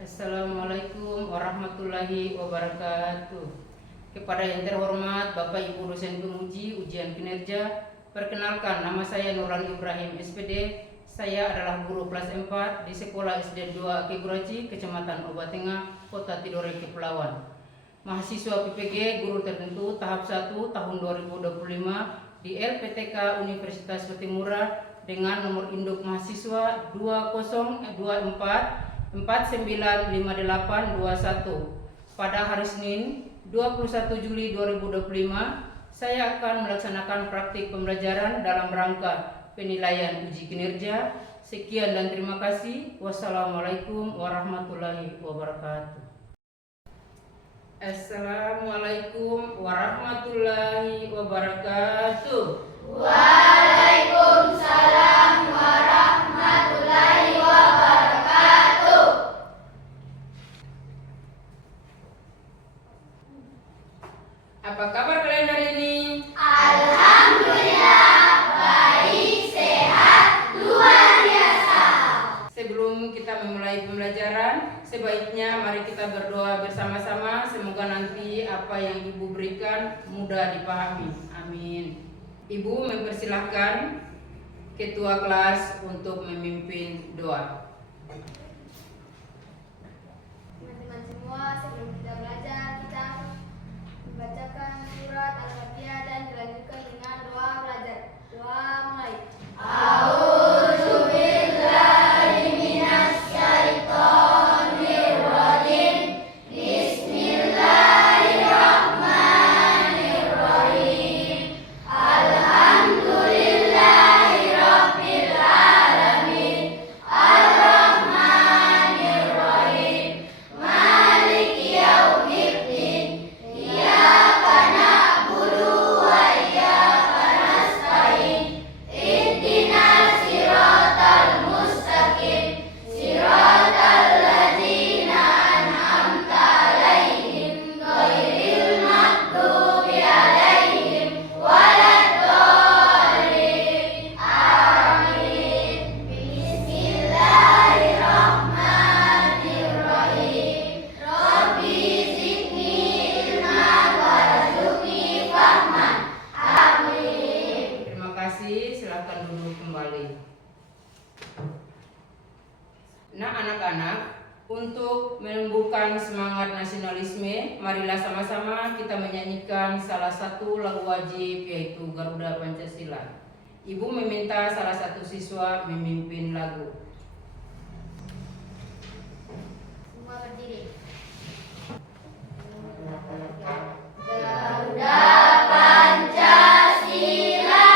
Assalamualaikum warahmatullahi wabarakatuh. Kepada yang terhormat Bapak Ibu dosen penguji ujian kinerja, perkenalkan nama saya Nurlan Ibrahim SPD. Saya adalah guru kelas 4 di Sekolah SD 2 Keguraci, Kecamatan Obat Tengah, Kota Tidore, Kepulauan. Mahasiswa PPG guru tertentu tahap 1 tahun 2025 di LPTK Universitas Patimura dengan nomor induk mahasiswa 2024 495821 pada hari Senin 21 Juli 2025. Saya akan melaksanakan praktik pembelajaran dalam rangka penilaian uji kinerja. Sekian dan terima kasih. Wassalamualaikum warahmatullahi wabarakatuh. Assalamualaikum warahmatullahi wabarakatuh. Waalaikumsalam warahmatullahi wabarakatuh. Apa kabar kalian hari ini? Alhamdulillah, baik, sehat, luar biasa. Sebelum kita memulai pembelajaran, sebaiknya mari kita berdoa bersama-sama. Semoga nanti apa yang Ibu berikan mudah dipahami. Amin. Ibu mempersilahkan Ketua kelas untuk memimpin doa. Teman-teman semua, sebelum kita belajar, kita membacakan surat Al-Fatihah dan dilanjutkan dengan doa belajar. Doa mulai. A'udzubillahi minasyaitonirrajim. Bismillahirrahmanirrahim. Alhamdulillahirabbil alamin. Ar-Rahmanirrahim. Maliki yaumiddin. Iyyaka na'budu wa iyyaka nasta'in. Ihdinas siratal mustaqim. Siratal ladzina an'amta 'alaihim ghairil maghdubi 'alaihim waladdallin. Amin. Bismillahirrahmanirrahim. Rabbi zidni ilman warzuqni fahman. Amin. Terima kasih, silakan duduk kembali. Nah anak-anak, untuk menumbuhkan semangat nasionalisme, marilah sama-sama kita menyanyikan salah satu lagu wajib, yaitu Garuda Pancasila. Ibu meminta salah satu siswa memimpin lagu. Semua berdiri. Garuda Pancasila,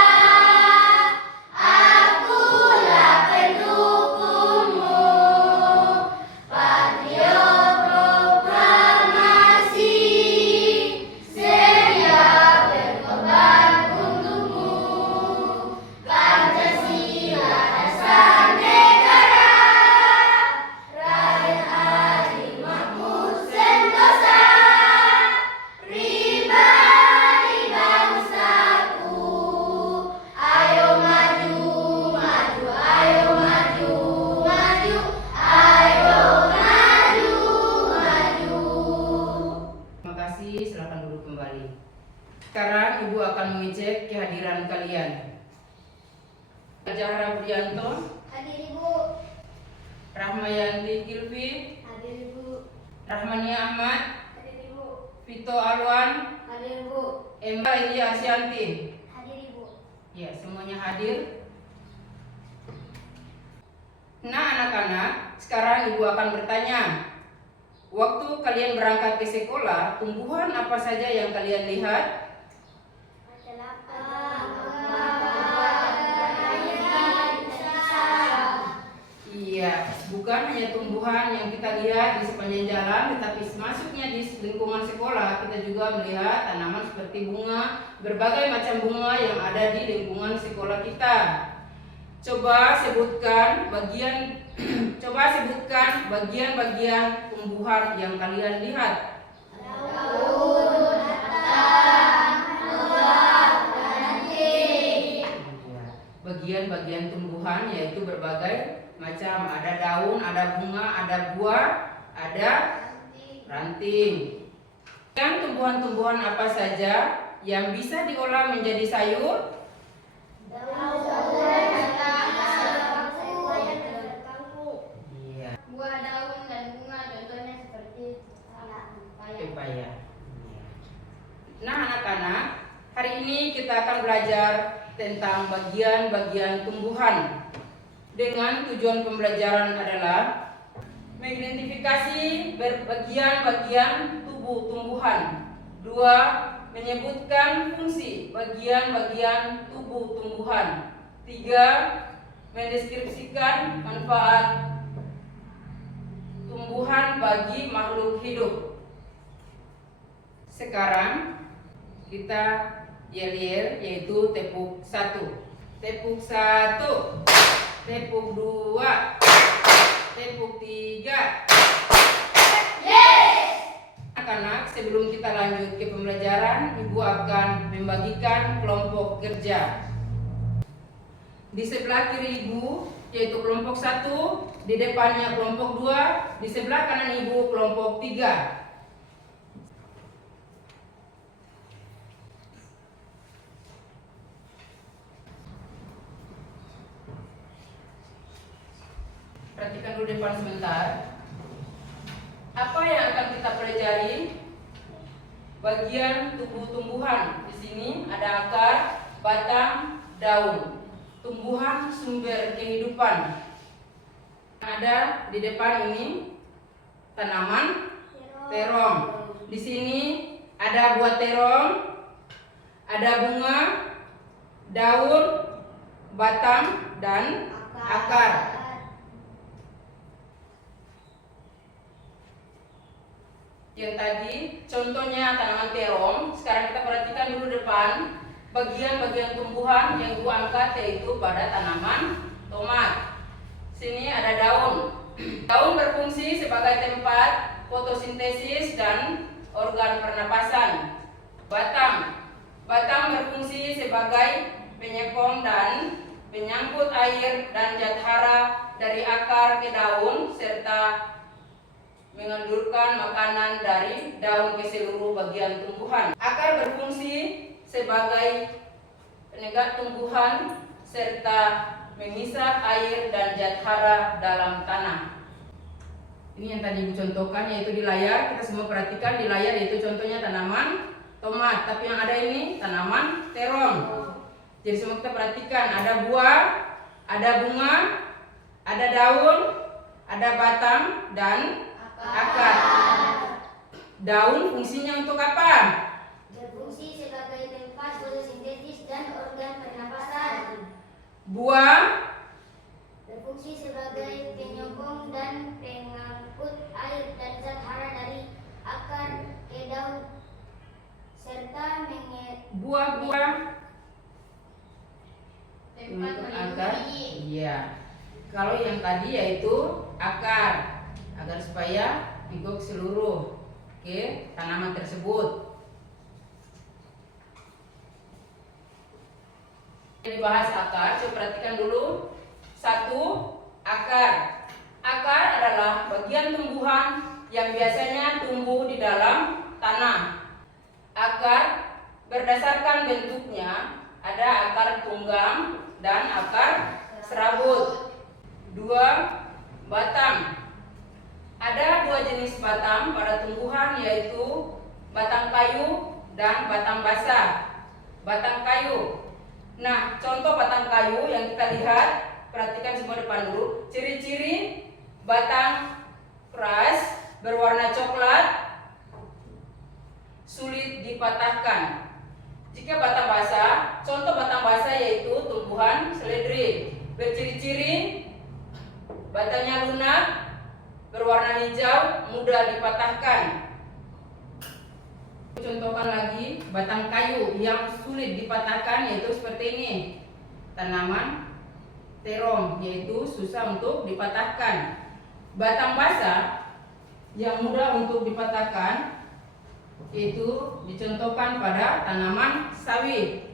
akulah pendukungmu. Patriot proklamasi, sedia berkorban untukmu. Pancasila dasar negara, rakyat adil makmur sentosa. Pribadi bangsaku, ayo maju, maju, ayo maju, maju, ayo maju, maju. Terima kasih, silakan duduk kembali. Sekarang Ibu akan mengecek kehadiran kalian. Zahra Budianto, Hadir Ibu, Rahmayanti Gilvi, hadir Ibu, Rahmania Ahmad, hadir Ibu, Vito Alwan, hadir Ibu, Emma Elia Asyanti. hadir Ibu. Ya, semuanya hadir. Nah anak-anak, sekarang Ibu akan bertanya. Waktu kalian berangkat ke sekolah, tumbuhan apa saja yang kalian lihat? Iya, bukan hanya tumbuhan yang kita lihat di sepanjang jalan, tetapi masuknya di lingkungan sekolah kita juga melihat tanaman seperti bunga, berbagai macam bunga yang ada di lingkungan sekolah kita. Coba sebutkan bagian-bagian tumbuhan yang kalian lihat. Daun, batang, buah, ranting. Bagian-bagian tumbuhan yaitu berbagai macam, ada daun, ada bunga, ada buah, ada ranting. Dan tumbuhan-tumbuhan apa saja yang bisa diolah menjadi sayur? Iya. Buah, daun, dan bunga contohnya seperti Pepaya. Nah, anak-anak, hari ini kita akan belajar tentang bagian-bagian tumbuhan. Dengan tujuan pembelajaran adalah mengidentifikasi bagian-bagian tubuh tumbuhan. 2. Menyebutkan fungsi bagian-bagian tubuh tumbuhan. 3. Mendeskripsikan manfaat tumbuhan bagi makhluk hidup. Sekarang kita yel yaitu tepuk 1. Tepuk 1. Tepuk 2. Tepuk 3. Anak-anak, sebelum kita lanjut ke pembelajaran, Ibu akan membagikan kelompok kerja. Di sebelah kiri Ibu yaitu kelompok 1, di depannya kelompok 2, di sebelah kanan Ibu kelompok 3. Perhatikan dulu depan sebentar. Apa yang akan kita pelajari? Bagian tubuh tumbuhan. Di sini ada akar, batang, daun. Tumbuhan sumber kehidupan. Ada di depan ini tanaman terong. Di sini ada buah terong, ada bunga, daun, batang, dan akar. Yang tadi contohnya tanaman terong. Sekarang kita perhatikan dulu depan bagian-bagian tumbuhan yang Ibu angkat, yaitu pada tanaman tomat. Sini ada daun. Daun berfungsi sebagai tempat fotosintesis dan organ pernapasan. Batang berfungsi sebagai penyokong dan penyangkut air dan zat hara dari akar ke daun serta mengendurkan makanan dari daun ke seluruh bagian tumbuhan. Akar berfungsi sebagai penegak tumbuhan serta mengisap air dan zat hara dalam tanah. Ini yang tadi Ibu contohkan, yaitu di layar. Kita semua perhatikan di layar, yaitu contohnya tanaman tomat. Tapi yang ada ini tanaman terong. Jadi semua kita perhatikan, ada buah, ada bunga, ada daun, ada batang, dan akar. Daun fungsinya untuk apa? Berfungsi sebagai tempat fotosintesis dan organ pernapasan. Buah Berfungsi sebagai penyokong dan pengangkut air dan zat hara dari akar ke daun serta buah-buah tempat untuk akar. melindungi. Iya. Kalau yang tadi yaitu akar, agar supaya mengikut seluruh ke tanaman tersebut. Dibahas akar, coba perhatikan dulu. 1. Akar. Akar adalah bagian tumbuhan yang biasanya tumbuh di dalam tanah. Akar berdasarkan bentuknya ada akar tunggang dan akar serabut. 2. Batang. Ada 2 jenis batang pada tumbuhan, yaitu batang kayu dan batang basah. Batang kayu. Nah, contoh batang kayu yang kita lihat, perhatikan semua depan dulu. Ciri-ciri batang keras, berwarna coklat, sulit dipatahkan. Jika batang basah, contoh batang basah yaitu tumbuhan seledri. Berciri-ciri batangnya lunak, berwarna hijau, mudah dipatahkan. Contohkan lagi batang kayu yang sulit dipatahkan, yaitu seperti ini. Tanaman terong, yaitu susah untuk dipatahkan. Batang basah yang mudah untuk dipatahkan, yaitu dicontohkan pada tanaman sawit.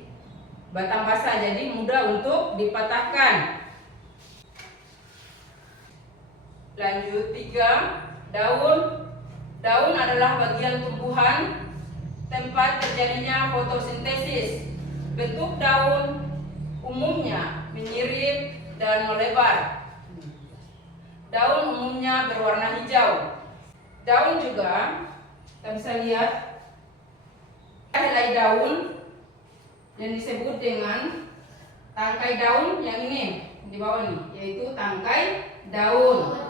Batang basah jadi mudah untuk dipatahkan. Lanjut 3. Daun adalah bagian tumbuhan tempat terjadinya fotosintesis. Bentuk daun umumnya menyirip dan melebar. Daun umumnya berwarna hijau. Daun juga kita bisa lihat helai daun yang disebut dengan tangkai daun yang ini di bawah nih, yaitu tangkai daun.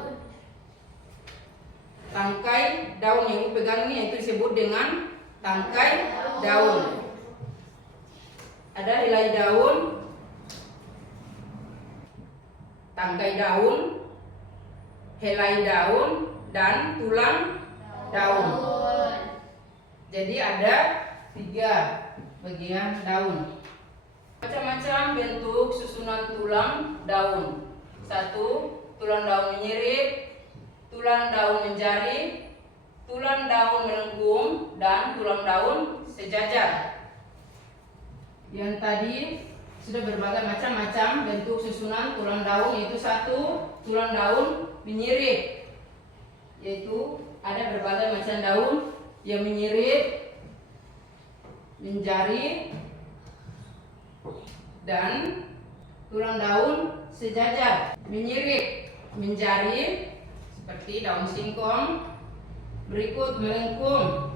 Tangkai daun yang pegang ini yaitu disebut dengan tangkai daun. Ada helai daun, tangkai daun, helai daun, dan tulang daun. Jadi ada 3 bagian daun. Macam-macam bentuk susunan tulang daun. 1. Tulang daun menyirip, tulang daun menjari, tulang daun melengkung, dan tulang daun sejajar. Yang tadi sudah berbagai macam-macam bentuk susunan tulang daun, yaitu 1. Tulang daun menyirip, yaitu ada berbagai macam daun yang menyirip, menjari, dan tulang daun sejajar. Menyirip, menjari seperti daun singkong, berikut melengkung,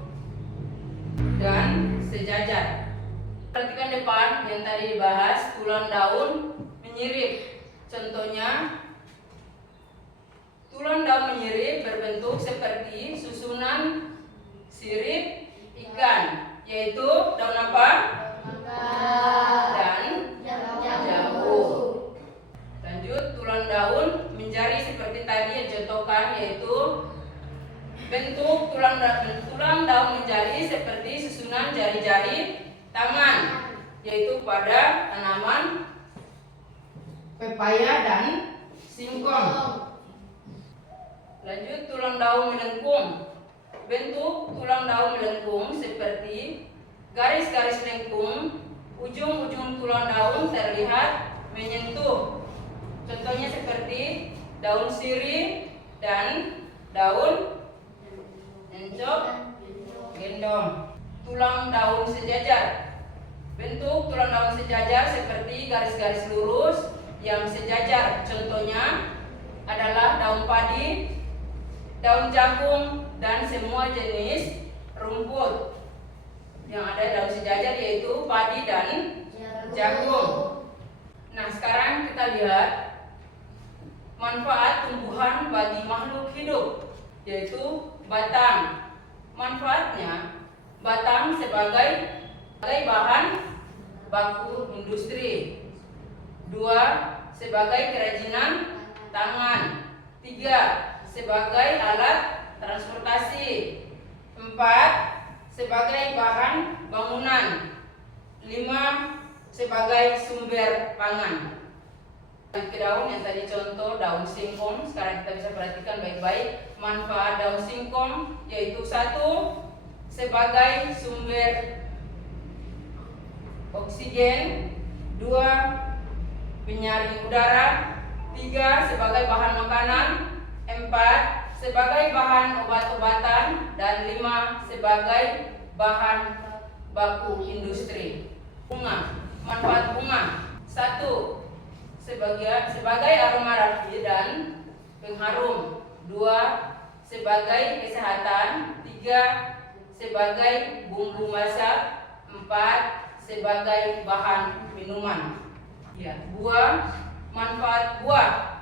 dan sejajar. Perhatikan depan yang tadi dibahas, tulang daun menyirip. Contohnya, tulang daun menyirip berbentuk seperti susunan sirip ikan, yaitu daun apa? Dan jambu. Lanjut, tulang daun menjari seperti tadi yang contohkan, yaitu bentuk tulang daun menjari seperti susunan jari-jari tangan, yaitu pada tanaman pepaya dan singkong. Lanjut, tulang daun melengkung. Bentuk tulang daun melengkung seperti garis-garis lengkung, ujung-ujung tulang daun terlihat menyentuh. Contohnya seperti daun sirih dan daun encok gendong. Tulang daun sejajar. Bentuk tulang daun sejajar seperti garis-garis lurus yang sejajar. Contohnya adalah daun padi, daun jagung, dan semua jenis rumput yang ada daun sejajar, yaitu padi dan jagung. Nah, sekarang kita lihat manfaat tumbuhan bagi makhluk hidup, yaitu batang. Manfaatnya, batang sebagai bahan baku industri. 2. Sebagai kerajinan tangan. 3. Sebagai alat transportasi. 4. Sebagai bahan bangunan. 5. Sebagai sumber pangan. Ke daun yang tadi contoh daun singkong, sekarang kita bisa perhatikan baik-baik manfaat daun singkong, yaitu 1. Sebagai sumber oksigen. 2. Penyaring udara. 3. Sebagai bahan makanan. 4. Sebagai bahan obat-obatan. Dan 5. Sebagai bahan baku industri. Bunga. Manfaat bunga. 1. Sebagai aromaterapi dan pengharum. 2. Sebagai kesehatan. 3. Sebagai bumbu masak. 4. Sebagai bahan minuman. Ya, buah. Manfaat buah.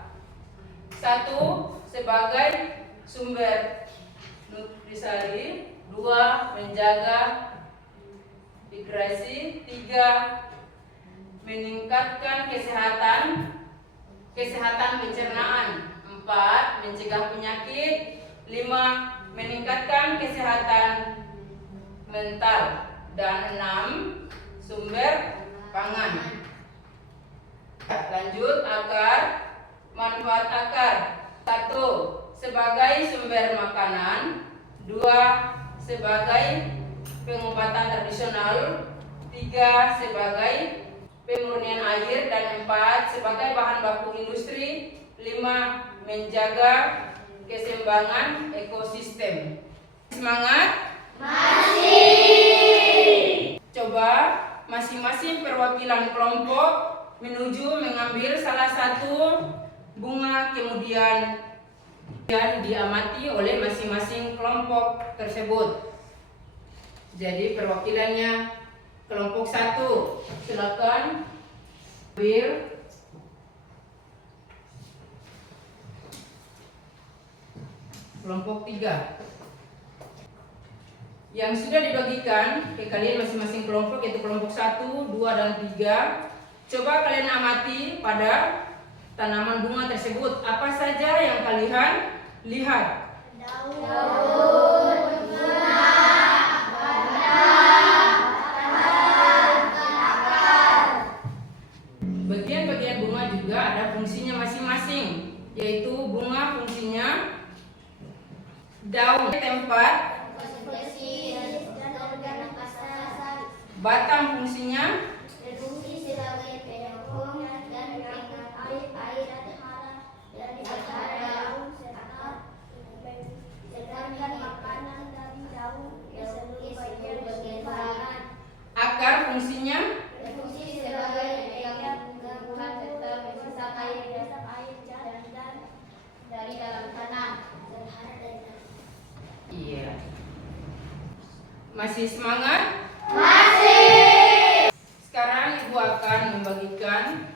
1. Sebagai sumber nutrisari. 2. Menjaga hidrasi. 3. Meningkatkan kesehatan pencernaan. 4. Mencegah penyakit. 5. Meningkatkan kesehatan mental. Dan 6. Sumber pangan. Lanjut, akar. Manfaat akar. 1. Sebagai sumber makanan. 2. Sebagai pengobatan tradisional. 3. Sebagai pemurnian air. Dan 4. Sebagai bahan baku industri. 5. Menjaga keseimbangan ekosistem. Semangat? Masih. Coba masing-masing perwakilan kelompok menuju mengambil salah satu bunga, kemudian diamati oleh masing-masing kelompok tersebut. Jadi perwakilannya kelompok 1, silakan ambil. Kelompok 3 yang sudah dibagikan ke kalian masing-masing kelompok, yaitu kelompok 1, 2, dan 3. Coba kalian amati pada tanaman bunga tersebut, apa saja yang kalian lihat? Daun, bunga, batang, akar. Bagian-bagian bunga juga ada fungsinya masing-masing, yaitu bunga fungsinya daun tempat, batang fungsinya berfungsi sebagai penyokong dan pengikut air dan hara dari akar daun serta sedangkan makanan dari daun ke seluruh bagian bahan. akar fungsinya Berfungsi sebagai penyokong tumbuhan serta menyisa air dan dari dalam tanah. iya. Masih semangat? Masih. Sekarang Ibu akan membagikan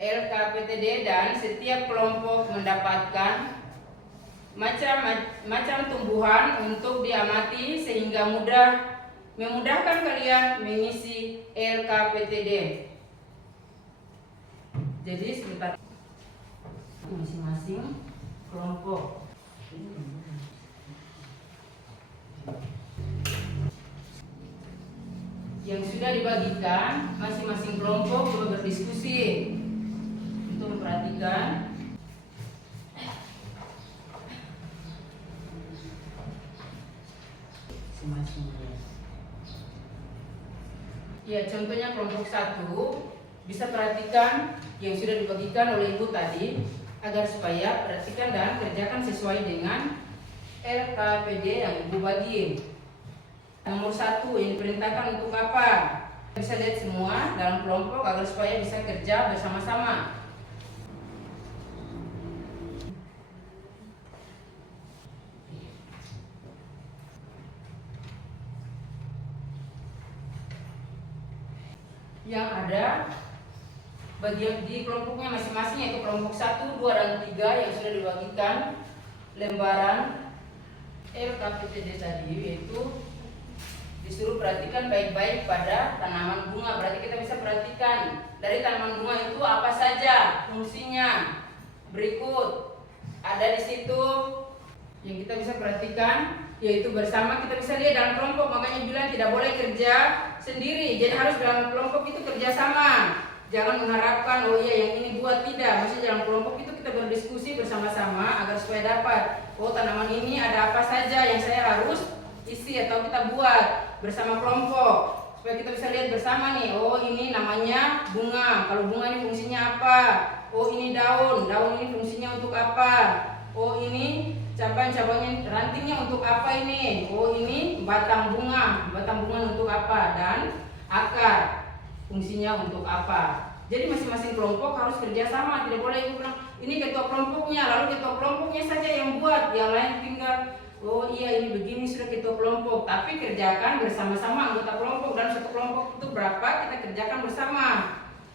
LKPTD dan setiap kelompok mendapatkan macam tumbuhan untuk diamati sehingga memudahkan kalian mengisi LKPTD. Jadi sebentar, masing-masing kelompok. Yang sudah dibagikan, masing-masing kelompok coba berdiskusi untuk memperhatikan masing-masing. Ya, contohnya kelompok 1 bisa perhatikan yang sudah dibagikan oleh Ibu tadi, agar supaya perhatikan dan kerjakan sesuai dengan LKPD yang Ibu bagi. Nomor 1 yang diperintahkan untuk apa? Bisa lihat semua dalam kelompok agar supaya bisa kerja bersama-sama. Yang ada bagian di kelompoknya masing-masing, yaitu kelompok 1, 2, dan 3 yang sudah dibagikan lembaran LKPTD tadi, yaitu disuruh perhatikan baik-baik pada tanaman bunga. Berarti kita bisa perhatikan dari tanaman bunga itu apa saja fungsinya. Berikut ada di situ yang kita bisa perhatikan, yaitu bersama. Kita bisa lihat dalam kelompok, makanya bilang tidak boleh kerja sendiri. Jadi harus dalam kelompok itu kerja sama. Jangan mengharapkan oh iya yang ini buat, tidak. Maksudnya dalam kelompok itu kita berdiskusi bersama-sama agar supaya dapat oh tanaman ini ada apa saja yang saya harus isi atau kita buat bersama kelompok, supaya kita bisa lihat bersama nih, oh ini namanya bunga, kalau bunga ini fungsinya apa, oh ini daun ini fungsinya untuk apa, oh ini cabang-cabangnya rantingnya untuk apa ini, oh ini batang bunga untuk apa, dan akar fungsinya untuk apa. Jadi masing-masing kelompok harus kerjasama, tidak boleh ibu bilang ini ketua kelompoknya, lalu ketua kelompoknya saja yang buat, yang lain tinggal oh iya ini begini sudah ketua kelompok. Tapi kerjakan bersama-sama anggota kelompok. Dalam satu kelompok itu berapa kita kerjakan bersama.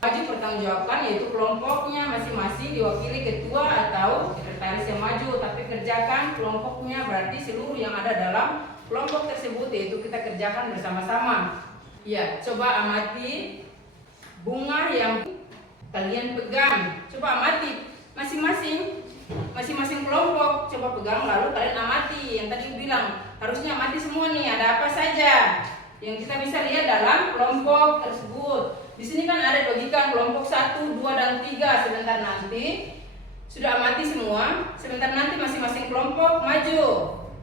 Wajib pertanggungjawabkan yaitu kelompoknya masing-masing diwakili ketua atau sekretaris yang maju. Tapi kerjakan kelompoknya, berarti seluruh yang ada dalam kelompok tersebut yaitu kita kerjakan bersama-sama. Ya, coba amati bunga yang kalian pegang. Coba amati masing-masing kelompok, coba pegang lalu kalian amati. Yang tadi bilang harusnya amati semua nih, ada apa saja yang kita bisa lihat dalam kelompok tersebut. Di sini kan ada bagikan kelompok 1, 2, dan 3. Sebentar nanti sudah amati semua, sebentar nanti masing-masing kelompok maju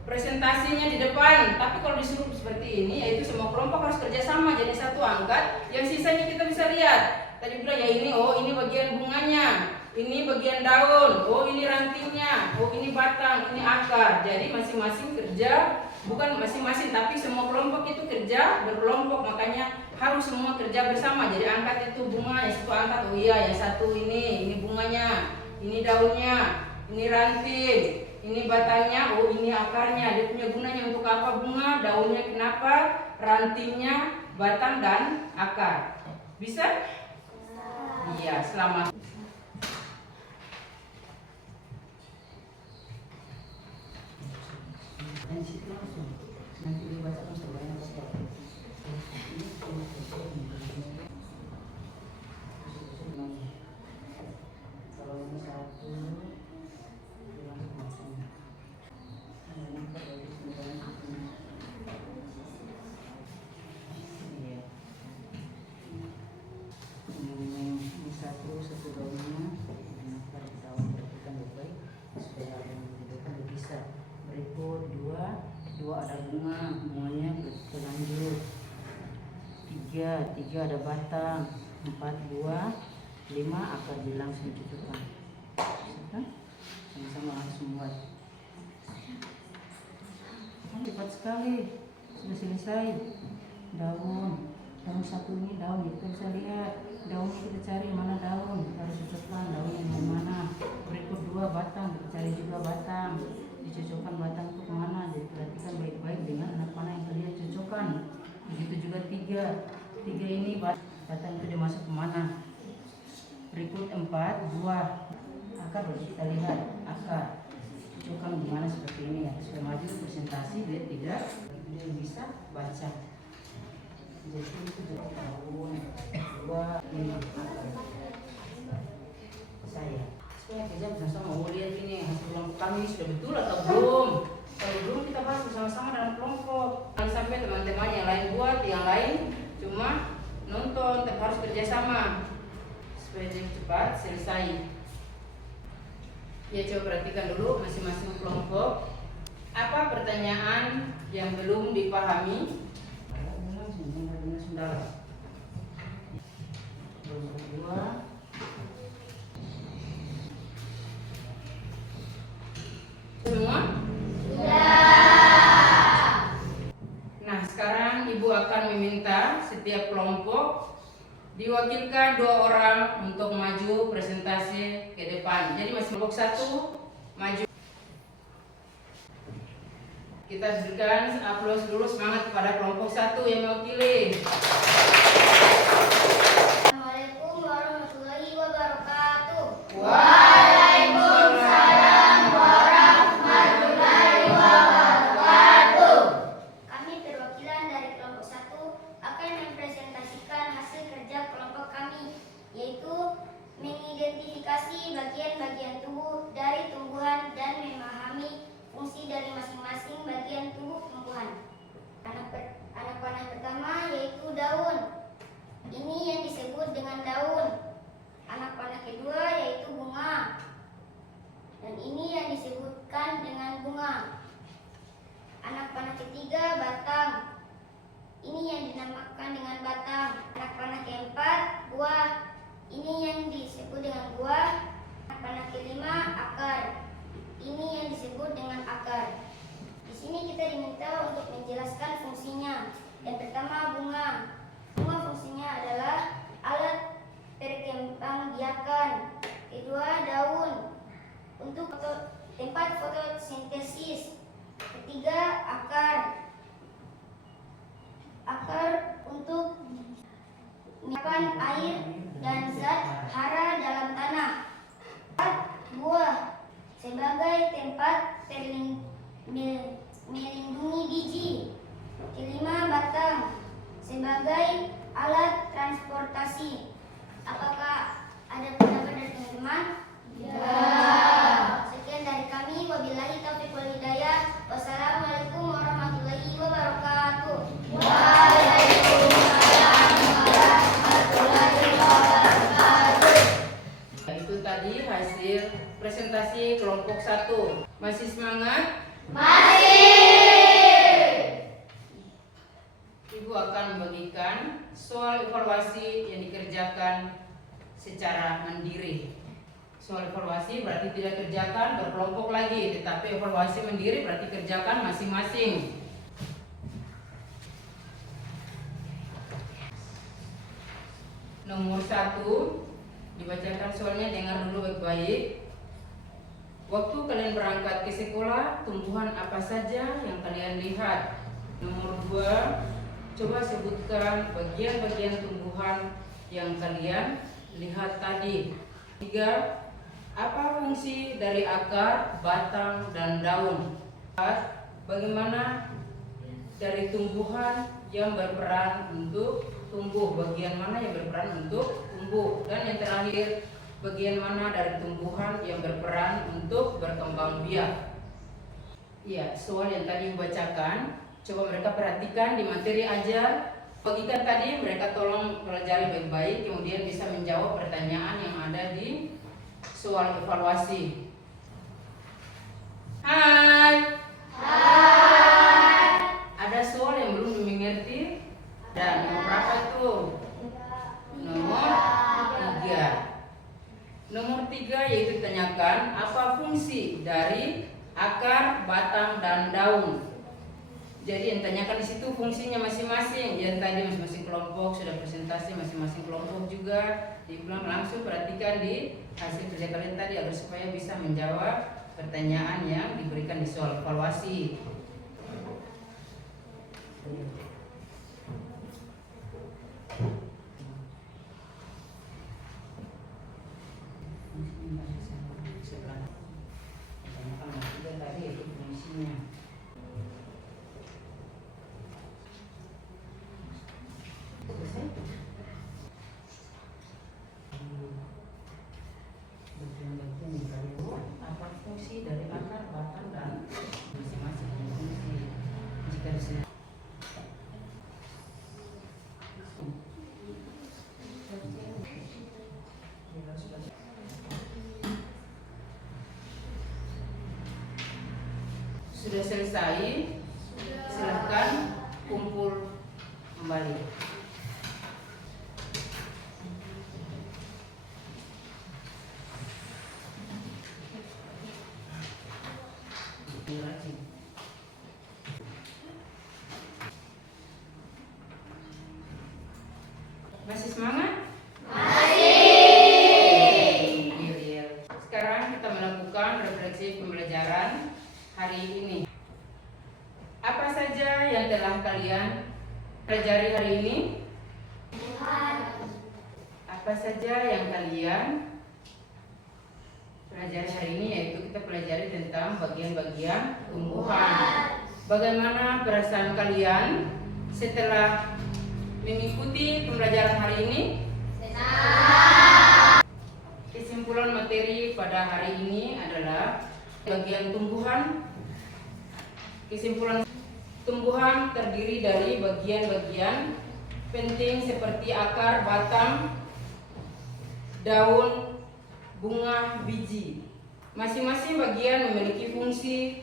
presentasinya di depan. Tapi kalau disuruh seperti ini, yaitu semua kelompok harus kerjasama jadi satu angkat, yang sisanya kita bisa lihat. Tadi bilang ya ini, oh ini bagian bunganya, ini bagian daun, oh ini rantingnya, oh ini batang, ini akar. Jadi masing-masing kerja, bukan masing-masing tapi semua kelompok itu kerja berkelompok, makanya harus semua kerja bersama. Jadi angkat itu bunga, yang satu angkat, oh iya yang satu ini bunganya, ini daunnya, ini ranting, ini batangnya, oh ini akarnya. Dia punya gunanya untuk apa? Bunga, daunnya kenapa, rantingnya, batang dan akar. Bisa? Iya, selamat. Nanti dibacakan sebanyak kalau ini satu ini satu daunnya harus tahu perhatikan baik supaya ada yang tidak bisa. Berikut dua ada bunganya berlanjut. Tiga ada batang. 4 buah. 5 akar langsung cocokkan. Sama-sama langsung buat. Cepat sekali, sudah selesai. Daun satu ini daun, kita bisa lihat daunnya, kita cari mana daun, kita harus cocokkan daunnya yang mana. Berikut 2 batang, kita cari juga batang, dicocokkan batang itu kemana. Jadi perhatikan baik-baik dengan anak panah yang kalian cocokkan. Begitu juga 3 ini batang itu dimasuk kemana. Berikut 4 buah akar, baru kita lihat akar, cocokkan gimana seperti ini ya, supaya maju presentasi biar tidak bisa baca. Jadi itu juga daun 2 ini akar saya supaya kerja bersama. Mau lihat ini hasil kelompok kami sudah betul atau belum. Kalau belum kita bahas bersama-sama dalam kelompok. Jangan sampai teman-teman yang lain buat, yang lain cuma nonton, tapi harus kerjasama supaya cepat selesai. Ya, coba perhatikan dulu masing-masing kelompok. Apa pertanyaan yang belum dipahami? Semua? Nah, sekarang Ibu akan meminta setiap kelompok diwakilkan 2 orang untuk maju presentasi ke depan. Jadi masih kelompok 1 maju. Kita berikan aplaus dulu, semangat kepada kelompok 1 yang mewakili. Assalamualaikum warahmatullahi wabarakatuh. Waalaikumsalam warahmatullahi wabarakatuh. Kami perwakilan dari kelompok 1 akan mempresentasikan hasil kerja kelompok kami, yaitu mengidentifikasi bagian-bagian tubuh dari tumbuhan dan memahami fungsi dari masing-masing bagian tubuh tumbuhan. Anak panah pertama yaitu daun. Ini yang disebut dengan daun. Anak panah kedua yaitu bunga. Dan ini yang disebutkan dengan bunga. Anak panah ketiga batang. Ini yang dinamakan dengan batang. Anak panah keempat buah. Ini yang disebut dengan buah. Anak panah kelima akar. Ini yang disebut dengan akar. Di sini kita diminta untuk menjelaskan fungsinya. Yang pertama bunga. Bunga fungsinya adalah alat perkembangbiakan. Kedua daun untuk tempat fotosintesis. Ketiga akar. Akar untuk menyimpan air dan zat hara dalam tanah. Buah sebagai tempat melindungi biji. Kelima batang sebagai alat transportasi. Apakah ada pendapat dari teman-teman? Ya. Sekian dari kami. Wabillahi taufiq wal hidayah. Wassalamualaikum warahmatullahi wabarakatuh. Waalaikumsalam warahmatullahi wabarakatuh. Itu tadi hasil presentasi kelompok 1. Masih semangat? Masih. Ibu akan membagikan soal evaluasi yang dikerjakan secara mandiri. Soal evaluasi berarti tidak kerjakan berkelompok lagi, tetapi evaluasi mandiri berarti kerjakan masing-masing. Nomor 1, dibacakan soalnya, dengar dulu baik-baik. Waktu kalian berangkat ke sekolah, tumbuhan apa saja yang kalian lihat? Nomor 2, coba sebutkan bagian-bagian tumbuhan yang kalian lihat tadi. 3, apa fungsi dari akar, batang, dan daun? 4, bagaimana dari tumbuhan yang berperan untuk tumbuh, bagian mana yang berperan untuk tumbuh? Dan yang terakhir, bagian mana dari tumbuhan yang berperan untuk berkembang biak? Ya, soal yang tadi membacakan, coba mereka perhatikan di materi ajar. Bagikan tadi mereka tolong pelajari baik-baik, kemudian bisa menjawab pertanyaan yang ada di soal evaluasi. Hai. Hai. Ada soal yang belum dimengerti? Dan nomor berapa itu? Nomor 3. Nomor 3 yaitu tanyakan apa fungsi dari akar, batang, dan daun. Jadi yang tanyakan di situ fungsinya masing-masing. Yang tadi masing-masing kelompok sudah presentasi masing-masing kelompok juga. Diulang langsung, perhatikan di hasil kerja kalian tadi agar supaya bisa menjawab pertanyaan yang diberikan di soal evaluasi. Apa fungsi dari akar, batang, dan masing-masing fungsi? Jika di sini sudah selesai, silakan kumpul kembali. Masih semangat? Masih. Sekarang kita melakukan refleksi pembelajaran hari ini. Apa saja yang telah kalian pelajari hari ini? Apa saja yang kalian pelajari hari ini? Yaitu kita pelajari tentang bagian-bagian tumbuhan. Bagaimana perasaan kalian setelah mengikuti pembelajaran hari ini? Kesimpulan materi pada hari ini adalah bagian tumbuhan. Kesimpulan tumbuhan terdiri dari bagian-bagian penting seperti akar, batang, daun, bunga, biji. Masing-masing bagian memiliki fungsi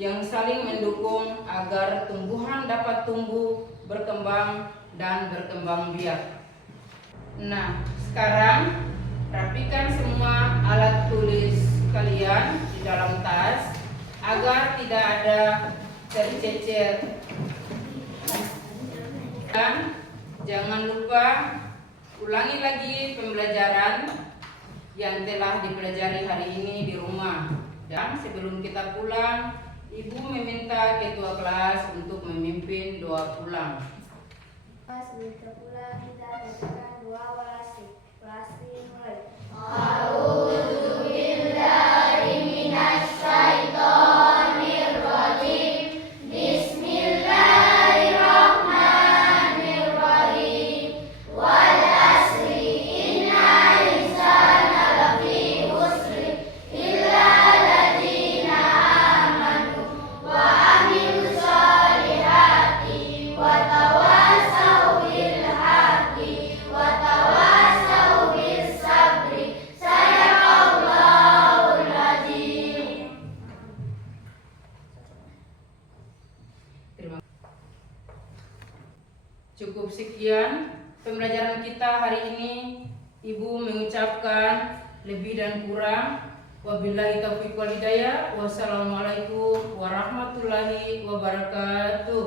yang saling mendukung agar tumbuhan dapat tumbuh, berkembang, dan berkembang biak. Nah, sekarang rapikan semua alat tulis kalian di dalam tas agar tidak ada tercecer. Dan jangan lupa ulangi lagi pembelajaran yang telah dipelajari hari ini di rumah. Dan sebelum kita pulang, Ibu meminta ketua kelas untuk memimpin doa pulang. Sebelum kita pulang, kita bacakan doa walasi. Walasi mulai. A'udzubillahi minasyaitonirrajim. Bismillahirrahmanirrahim. Wal asri innal insana lafi khusr illa alladzina amanu wa amilus solihati wa tawassaw bil haqqi wa tawassaw bis sabri. Sadaqallahul azim. Cukup sekian pembelajaran kita hari ini. Ibu mengucapkan lebih dan kurang. Wabillahi taufiq wal hidayah. Wassalamualaikum warahmatullahi wabarakatuh.